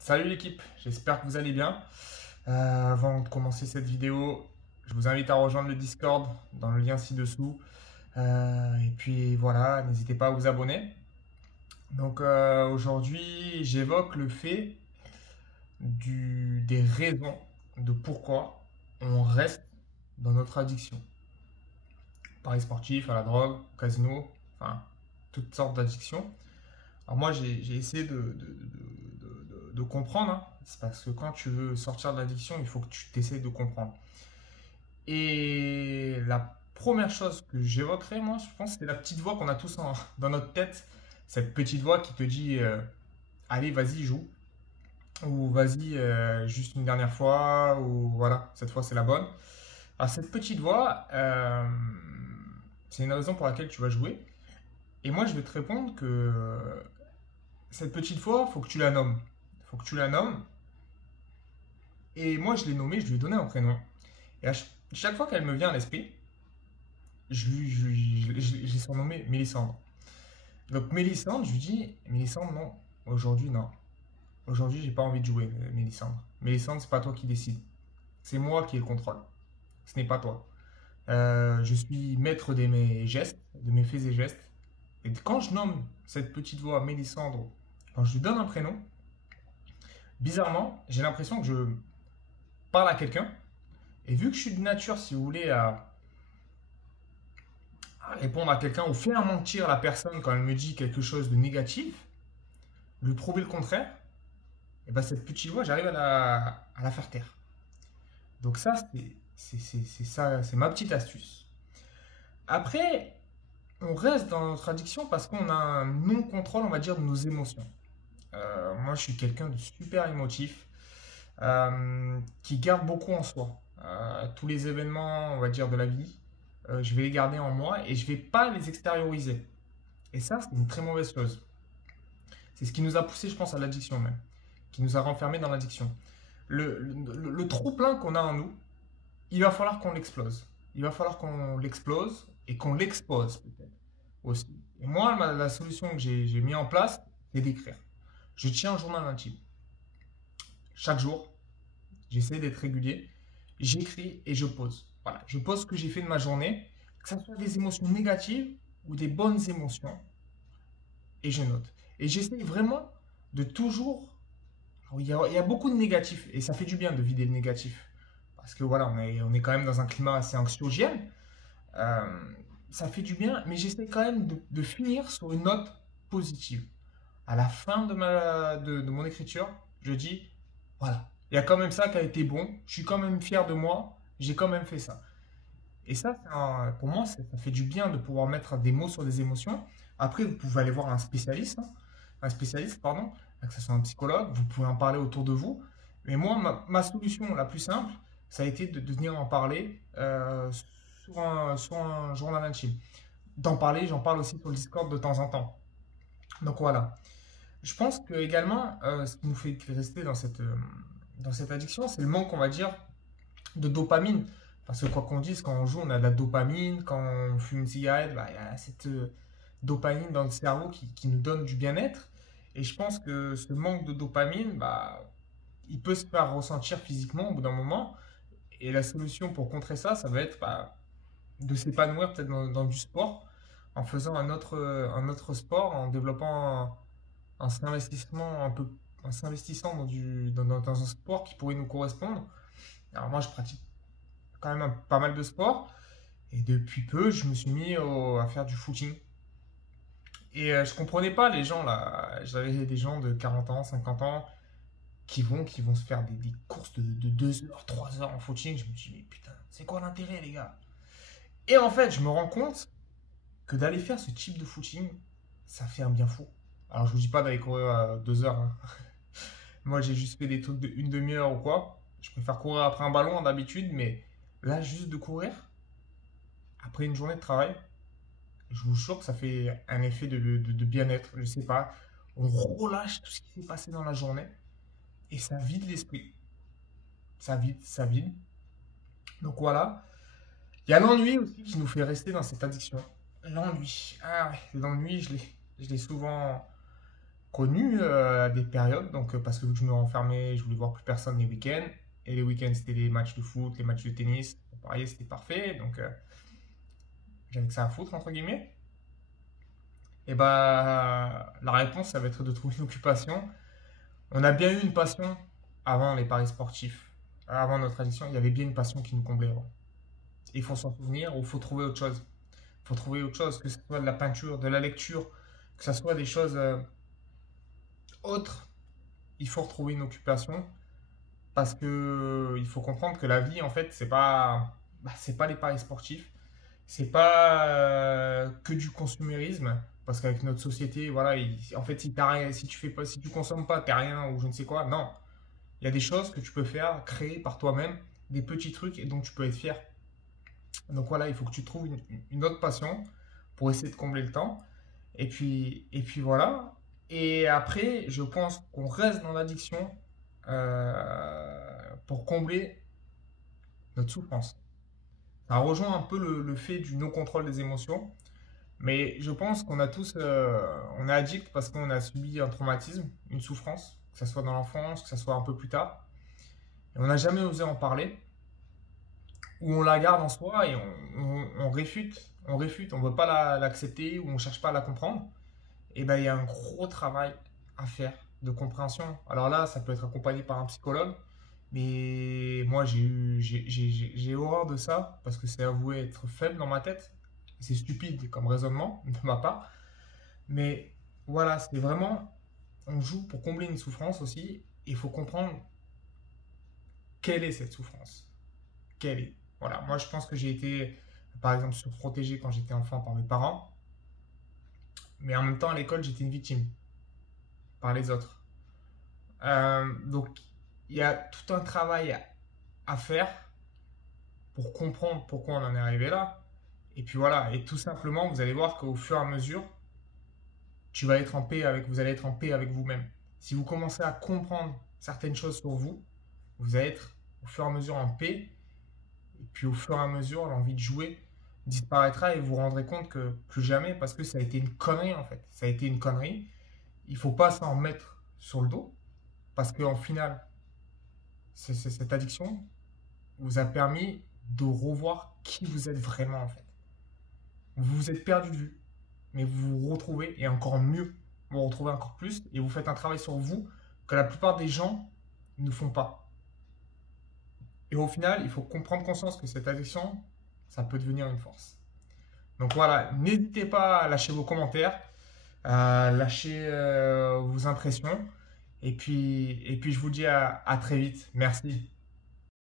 Salut l'équipe, j'espère que vous allez bien. Avant de commencer cette vidéo, je vous invite à rejoindre le Discord dans le lien ci-dessous. Et puis voilà, n'hésitez pas à vous abonner. Donc aujourd'hui, j'évoque le fait des raisons de pourquoi on reste dans notre addiction. Paris sportif, à la drogue, au casino, enfin toutes sortes d'addictions. Alors moi, j'ai essayé de comprendre, hein. C'est parce que quand tu veux sortir de l'addiction, il faut que tu t'essayes de comprendre. Et la première chose que j'évoquerai, moi, je pense, c'est la petite voix qu'on a tous dans notre tête. Cette petite voix qui te dit, allez, vas-y, joue. Ou vas-y, juste une dernière fois. Ou voilà, cette fois, c'est la bonne. Alors cette petite voix, c'est une raison pour laquelle tu vas jouer. Et moi, je vais te répondre que cette petite voix, il faut que tu la nommes. Il faut que tu la nommes. Et moi, je l'ai nommée, je lui ai donné un prénom. Et chaque fois qu'elle me vient à l'esprit, je l'ai surnommée Mélissandre. Donc Mélissandre, je lui dis, Mélissandre, non, aujourd'hui, non. Aujourd'hui, j'ai pas envie de jouer, Mélissandre. Mélissandre, c'est pas toi qui décide. C'est moi qui ai le contrôle. Ce n'est pas toi. Je suis maître de mes gestes, de mes faits et gestes. Et quand je nomme cette petite voix Mélissandre, quand je lui donne un prénom, bizarrement, j'ai l'impression que je parle à quelqu'un. Et vu que je suis de nature, si vous voulez, à répondre à quelqu'un ou faire mentir la personne quand elle me dit quelque chose de négatif, lui prouver le contraire, et ben cette petite voix, j'arrive à la faire taire. Donc ça, c'est ma petite astuce. Après, on reste dans notre addiction parce qu'on a un non-contrôle, on va dire, de nos émotions. Moi, je suis quelqu'un de super émotif, qui garde beaucoup en soi. Tous les événements, on va dire, de la vie, je vais les garder en moi et je vais pas les extérioriser. Et ça, c'est une très mauvaise chose. C'est ce qui nous a poussé, je pense, à l'addiction même, qui nous a renfermés dans l'addiction. Le trop-plein qu'on a en nous, il va falloir qu'on l'explose. Il va falloir qu'on l'explose et qu'on l'expose peut-être aussi. Et moi, la solution que j'ai mis en place, c'est d'écrire. Je tiens un journal intime. Chaque jour, j'essaie d'être régulier. J'écris et je pose. Voilà, je pose ce que j'ai fait de ma journée, que ce soit des émotions négatives ou des bonnes émotions, et je note. Et j'essaie vraiment de toujours. Il y a beaucoup de négatifs et ça fait du bien de vider le négatif. Parce que voilà, on est quand même dans un climat assez anxiogène. Euh, Ça fait du bien, mais j'essaie quand même de finir sur une note positive. À la fin de mon écriture, je dis voilà, il y a quand même ça qui a été bon, je suis quand même fier de moi, j'ai quand même fait ça. Et ça, pour moi, ça fait du bien de pouvoir mettre des mots sur des émotions. Après, vous pouvez aller voir un spécialiste, hein, pardon, que ce soit un psychologue, vous pouvez en parler autour de vous. Mais moi, ma solution la plus simple, ça a été de venir en parler sur un journal intime. D'en parler, j'en parle aussi sur le Discord de temps en temps. Donc voilà. Je pense que également, ce qui nous fait rester dans cette addiction, c'est le manque, on va dire, de dopamine. Parce que quoi qu'on dise, quand on joue, on a de la dopamine. Quand on fume une cigarette, bah, il y a cette dopamine dans le cerveau qui nous donne du bien-être. Et je pense que ce manque de dopamine, bah, il peut se faire ressentir physiquement au bout d'un moment. Et la solution pour contrer ça, ça va être bah, de s'épanouir peut-être dans du sport, en faisant un autre sport, en développant un s'investissement un peu, en s'investissant dans un sport qui pourrait nous correspondre. Alors moi, je pratique quand même pas mal de sport. Et depuis peu, je me suis mis à faire du footing. Et je comprenais pas les gens là. J'avais des gens de 40 ans, 50 ans qui vont se faire des courses de 2 heures, 3 heures en footing. Je me dis, mais putain, c'est quoi l'intérêt, les gars? Et en fait, je me rends compte que d'aller faire ce type de footing, ça fait un bien fou. Alors, je vous dis pas d'aller courir à 2 heures, hein. Moi, j'ai juste fait des trucs de une demi-heure ou quoi. Je préfère courir après un ballon d'habitude, mais là, juste de courir, après une journée de travail, je vous jure que ça fait un effet de bien-être. Je sais pas, on relâche tout ce qui s'est passé dans la journée et ça vide l'esprit. Ça vide, ça vide. Donc voilà. Il y a l'ennui aussi qui nous fait rester dans cette addiction. L'ennui. Ah ouais, l'ennui, je l'ai souvent. connu des périodes, donc parce que vu que je me renfermais, je voulais voir plus personne les week-ends. Et les week-ends, c'était les matchs de foot, les matchs de tennis. Pareil, c'était parfait, donc j'avais que ça à foutre, entre guillemets. Et bah, la réponse, ça va être de trouver une occupation. On a bien eu une passion avant les paris sportifs. Avant notre addiction, il y avait bien une passion qui nous comblait avant. Il faut s'en souvenir ou il faut trouver autre chose. Il faut trouver autre chose, que ce soit de la peinture, de la lecture, que ce soit des choses autres. Il faut retrouver une occupation parce que il faut comprendre que la vie, en fait, c'est pas les paris sportifs. C'est pas que du consumérisme. Parce qu'avec notre société, voilà, en fait, si, t'as rien, si tu fais pas, si tu consommes pas, t'es rien ou je ne sais quoi. Non, il y a des choses que tu peux faire, créer par toi-même, des petits trucs et donc tu peux être fier. Donc voilà, il faut que tu trouves une autre passion pour essayer de combler le temps. Et puis voilà. Et après, je pense qu'on reste dans l'addiction pour combler notre souffrance. Ça rejoint un peu le fait du non-contrôle des émotions. Mais je pense qu'on a tous, on est addict parce qu'on a subi un traumatisme, une souffrance, que ce soit dans l'enfance, que ce soit un peu plus tard. Et on n'a jamais osé en parler, ou on la garde en soi et on réfute, on ne veut pas l'accepter ou on ne cherche pas à la comprendre. Et ben il y a un gros travail à faire de compréhension. Alors là, ça peut être accompagné par un psychologue, mais moi j'ai horreur de ça parce que c'est avoué être faible dans ma tête. C'est stupide comme raisonnement de ma part. Mais voilà, c'est vraiment, on joue pour combler une souffrance aussi. Il faut comprendre quelle est cette souffrance. Quelle est. Voilà, moi je pense que j'ai été, par exemple, surprotégé quand j'étais enfant par mes parents. Mais en même temps, à l'école, j'étais une victime par les autres. Donc, il y a tout un travail à faire pour comprendre pourquoi on en est arrivé là. Et puis voilà, et tout simplement, vous allez voir qu'au fur et à mesure, vous allez être en paix avec vous-même. Si vous commencez à comprendre certaines choses sur vous, vous allez être au fur et à mesure en paix. Et puis au fur et à mesure, l'envie de jouer disparaîtra et vous vous rendrez compte que plus jamais, parce que ça a été une connerie en fait. Ça a été une connerie. Il ne faut pas s'en mettre sur le dos, parce qu'en final, cette addiction vous a permis de revoir qui vous êtes vraiment en fait. Vous vous êtes perdu de vue, mais vous vous retrouvez, et encore mieux, vous vous retrouvez encore plus, et vous faites un travail sur vous que la plupart des gens ne font pas. Et au final, il faut prendre conscience que cette addiction, ça peut devenir une force. Donc voilà, n'hésitez pas à lâcher vos commentaires, à lâcher vos impressions, et puis je vous dis à très vite. Merci.